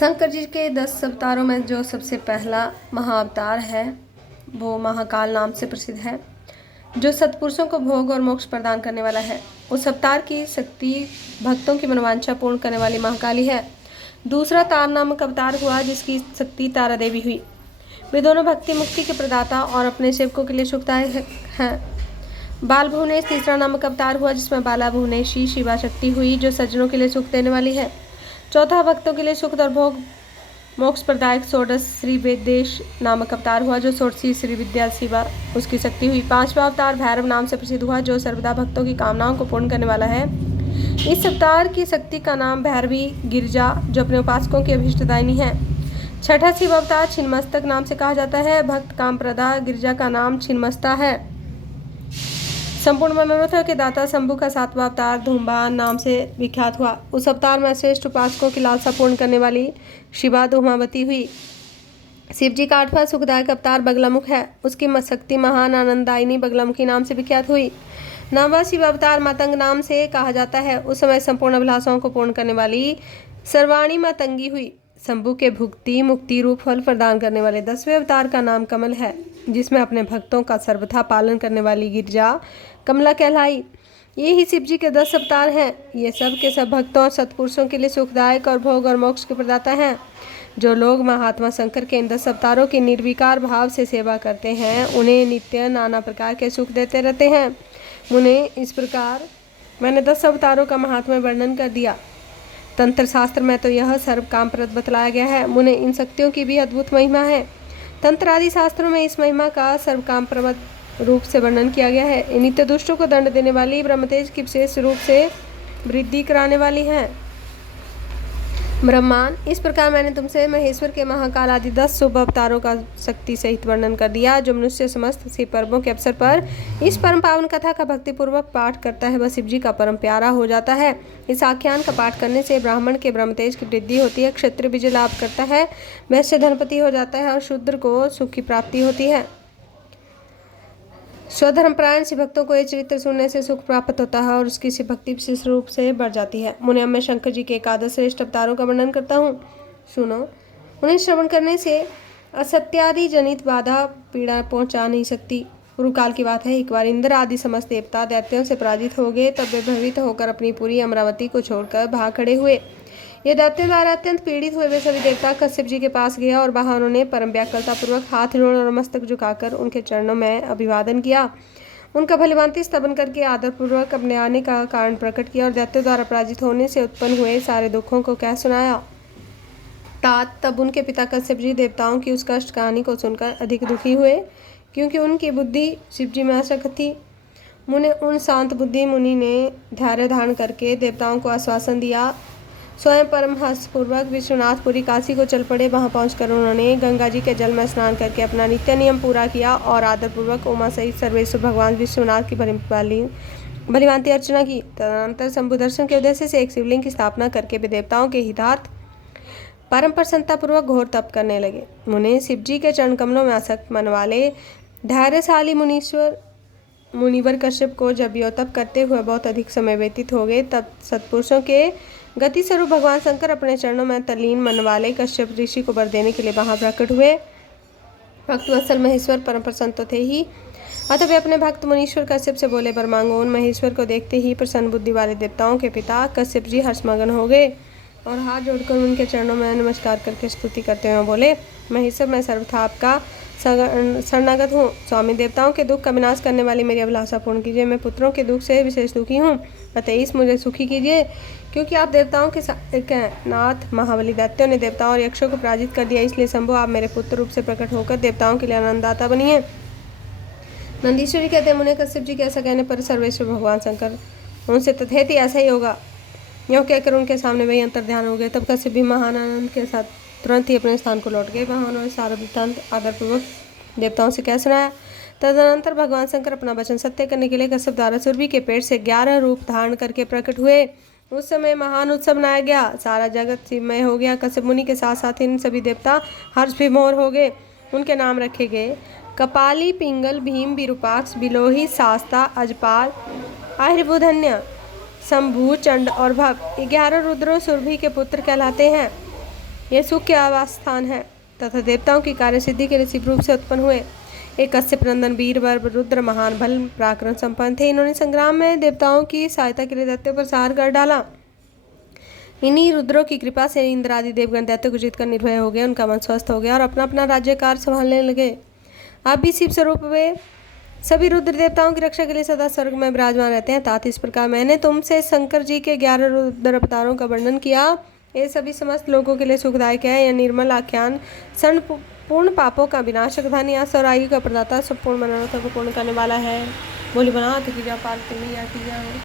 शंकर जी के 10 अवतारों में जो सबसे पहला महाअवतार है वो महाकाल नाम से प्रसिद्ध है, जो सत्पुरुषों को भोग और मोक्ष प्रदान करने वाला है। उस अवतार की शक्ति भक्तों की मनोवांछा पूर्ण करने वाली महाकाली है। दूसरा तार नामक अवतार हुआ जिसकी शक्ति तारा देवी हुई। वे दोनों भक्ति मुक्ति के प्रदाता और अपने सेवकों के लिए सुखदायक हैं। बाल भुवनेश तीसरा नामक अवतार हुआ जिसमें बाला भुवनेशी शिवा शक्ति हुई जो सज्जनों के लिए सुख देने वाली है। चौथा भक्तों के लिए सुख और भोग मोक्ष प्रदायक षोडश श्री वेदेश नामक अवतार हुआ जो षोडशी श्री विद्या शिवा उसकी शक्ति हुई। पांचवा अवतार भैरव नाम से प्रसिद्ध हुआ जो सर्वदा भक्तों की कामनाओं को पूर्ण करने वाला है। इस अवतार की शक्ति का नाम भैरवी गिरिजा जो अपने उपासकों की अभीष्टदायिनी है। छठा शिव अवतार छिन्नमस्तक नाम से कहा जाता है। भक्त कामप्रदा गिरिजा का नाम छिन्नमस्ता है। संपूर्ण मनोरथों के दाता शंभु का सातवां अवतार धूम्बान नाम से विख्यात हुआ। उस अवतार में श्रेष्ठ उपासकों की लालसा पूर्ण करने वाली शिवा धूमावती हुई। शिव जी का आठवां सुखदायक अवतार बगलामुख है। उसकी शक्ति महान आनंददायिनी बगलामुखी नाम से विख्यात हुई। नौवां शिव अवतार मातंग नाम से कहा जाता है। उस समय संपूर्ण अभिलाषाओं को पूर्ण करने वाली सर्वाणी मातंगी हुई। शंभु के भुक्ति मुक्ति रूप फल प्रदान करने वाले 10वें अवतार का नाम कमल है जिसमें अपने भक्तों का सर्वथा पालन करने वाली गिरिजा कमला कहलाई। ये ही शिव जी के 10 अवतार हैं। ये सब के सब भक्तों और सत्पुरुषों के लिए सुखदायक और भोग और मोक्ष के प्रदाता हैं। जो लोग महात्मा शंकर के इन 10 अवतारों की निर्विकार भाव से सेवा करते हैं उन्हें नित्य नाना प्रकार के सुख देते रहते हैं। उन्हें इस प्रकार मैंने 10 अवतारों का महात्म्य वर्णन कर दिया। तंत्र शास्त्र में तो यह सर्व कामप्रद बतलाया गया है। मुने इन शक्तियों की भी अद्भुत महिमा है। तंत्र आदि शास्त्रों में इस महिमा का सर्व कामप्रद रूप से वर्णन किया गया है। नित्य दुष्टों को दंड देने वाली ब्रह्मतेज की विशेष रूप से वृद्धि कराने वाली है। ब्रह्मांड इस प्रकार मैंने तुमसे महेश्वर के महाकाल आदि 10 शुभ अवतारों का शक्ति सहित वर्णन कर दिया। जो मनुष्य समस्त शिव पर्वों के अवसर पर इस परम पावन कथा का भक्तिपूर्वक पाठ करता है वह शिव जी का परम प्यारा हो जाता है। इस आख्यान का पाठ करने से ब्राह्मण के ब्रह्मतेज की वृद्धि होती है, क्षत्रिय विजय लाभ करता है, वैश्य धनपति हो जाता है और शूद्र को सुख की प्राप्ति होती है। स्वधर्मपरायण शिव भक्तों को ये चरित्र सुनने से सुख प्राप्त होता है और उसकी शिव भक्ति विशेष रूप से बढ़ जाती है। मुने मैं शंकर जी के एकादश श्रेष्ठ अवतारों का वर्णन करता हूँ, सुनो। उन्हें श्रवण करने से असत्यादि जनित बाधा पीड़ा पहुँचा नहीं सकती। पूर्व काल की बात है, एक बार इंद्र आदि समस्त देवता दैत्यों से पराजित हो गए। तब वे भयभीत होकर अपनी पूरी अमरावती को छोड़कर भाग खड़े हुए। ये दैत्यों द्वारा अत्यंत पीड़ित हुए वे सभी देवता कश्यप जी के पास गया और वहां उन्होंने परम व्याकुलता पूर्वक हाथ जोड़ और मस्तक झुकाकर उनके चरणों में अभिवादन किया। उनका भलीभांति स्तवन करके आदरपूर्वक अपने आने का कारण प्रकट किया और दैत्यों द्वारा पराजित होने से उत्पन्न हुए सारे दुखों को कह सुनाया। तात तब उनके पिता कश्यप जी देवताओं की उस कष्ट कहानी को सुनकर अधिक दुखी हुए क्योंकि उनकी बुद्धि शिव जी में असक्त थी। मुने उन शांत बुद्धि मुनि ने धैर्य धारण करके देवताओं को आश्वासन दिया। स्वयं परमहंसपूर्वक विश्वनाथपुरी काशी को चल पड़े। वहां पहुंचकर उन्होंने गंगा जी के जल में स्नान करके अपना नित्य नियम पूरा किया और आदरपूर्वक उमा सहित सर्वेश्वर भगवान विश्वनाथ की भलीभांति अर्चना की। तदनंतर शंभु दर्शन के उद्देश्य से एक शिवलिंग की स्थापना करके वे देवताओं के हितार्थ परम प्रसन्नतापूर्वक घोर तप करने लगे। मुने शिव जी के चरण कमलों में आसक्त मन वाले धैर्यशाली मुनिवर कश्यप को जब यो तप करते हुए बहुत अधिक समय व्यतीत हो गए तब सत्पुरुषों के गति स्वरूप भगवान शंकर अपने चरणों में तल्लीन मन वाले कश्यप ऋषि को वर देने के लिए वहां प्रकट हुए। भक्तवत्सल महेश्वर परम प्रसन्न तो थे ही, अतः वे अपने भक्त मुनीश्वर कश्यप से बोले, वर मांगो। उन महेश्वर को देखते ही प्रसन्न बुद्धि वाले देवताओं के पिता कश्यप जी हर्षमगन हो गए और हाथ जोड़कर उनके चरणों में नमस्कार करके स्तुति करते हुए बोले, महेश्वर मैं सर्वथा आपका शरणागत हूँ। स्वामी देवताओं के दुख का विनाश करने वाली मेरी अभिलाषा पूर्ण कीजिए। मैं पुत्रों के दुख से विशेष दुखी हूँ, अतः इस मुझे सुखी कीजिए क्योंकि आप देवताओं के एक नाथ। महाबली दैत्यों ने देवताओं और यक्षों को पराजित कर दिया, इसलिए शंभु आप मेरे पुत्र रूप से प्रकट होकर देवताओं के लिए आनंददाता बनिए। नंदीश्वरी कहते हैं, मुने कश्यप जी के ऐसा कहने पर सर्वेश्वर भगवान शंकर उनसे तथेति ऐसा ही होगा यूँ कहकर उनके सामने वही अंतर ध्यान हो गए। तब कश्यप भी महान आनंद के साथ तुरंत ही अपने स्थान को लौट गए। वहाँ उन्होंने सारा वृत्तांत आदरपूर्वक देवताओं से कह सुनाया। तदनंतर भगवान शंकर अपना वचन सत्य करने के लिए कश्यप द्वारा सुरभि के पेट से 11 रूप धारण करके प्रकट हुए। उस समय महान उत्सव मनाया गया, सारा जगत शिवमय हो गया। कश्यप मुनि के साथ साथ इन सभी देवता हर्ष विभोर हो गए। उनके नाम रखे गए कपाली, पिंगल, भीम, विरूपाक्ष, बिलोही, शास्ता, अजपाल, आहिर्बुधन्य, शंभु, चंड और भव 11 रुद्रों सुरभि के पुत्र कहलाते हैं। यह सुख के आवास स्थान है तथा देवताओं की कार्य सिद्धि के लिए शिव रूप से उत्पन्न हुए। एक कश्यप नंदन वीर वर रुद्र महान बल पराक्रम संपन्न थे। इन्होंने संग्राम में देवताओं की सहायता के लिए दैत्यों पर संहार कर डाला। इन्हीं रुद्रों की कृपा से इंद्र आदि देवगण दैत्यों को जीतकर निर्भय हो गए। उनका मन स्वस्थ हो गया और अपना अपना राज्य कार्य संभालने लगे। अब भी शिव स्वरूप वे सभी रुद्र देवताओं की रक्षा के लिए सदा स्वर्ग में विराजमान रहते हैं। तात इस प्रकार मैंने तुमसे शंकर जी के 11 रुद्र अवतारों का वर्णन किया। ये सभी समस्त लोगों के लिए सुखदायक है। यह निर्मल आख्यान क्षण पूर्ण पापों का विनाशक, धन यश और आयु का प्रदाता, संपूर्ण मनोरथों को पूर्ण करने वाला है। बोली बनात की जय पार्वती मैया की जय।